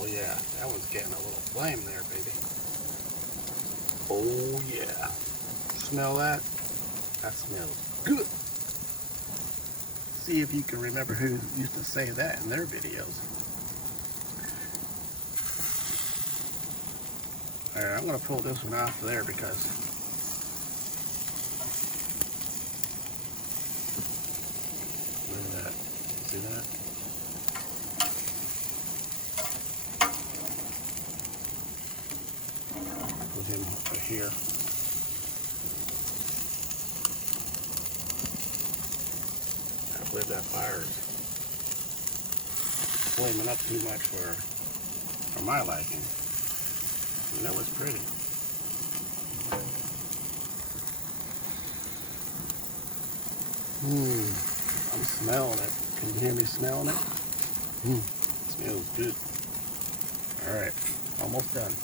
Oh yeah, that one's getting a little flame there, baby. Oh yeah. Smell that? That smells good. See if you can remember who used to say that in their videos. Alright, I'm going to pull this one off there because look at that. See that? Put him over here. I believe that fire is flaming up too much for my liking. And that was pretty. I'm smelling it. Can you hear me smelling it? Smells good. Alright, almost done.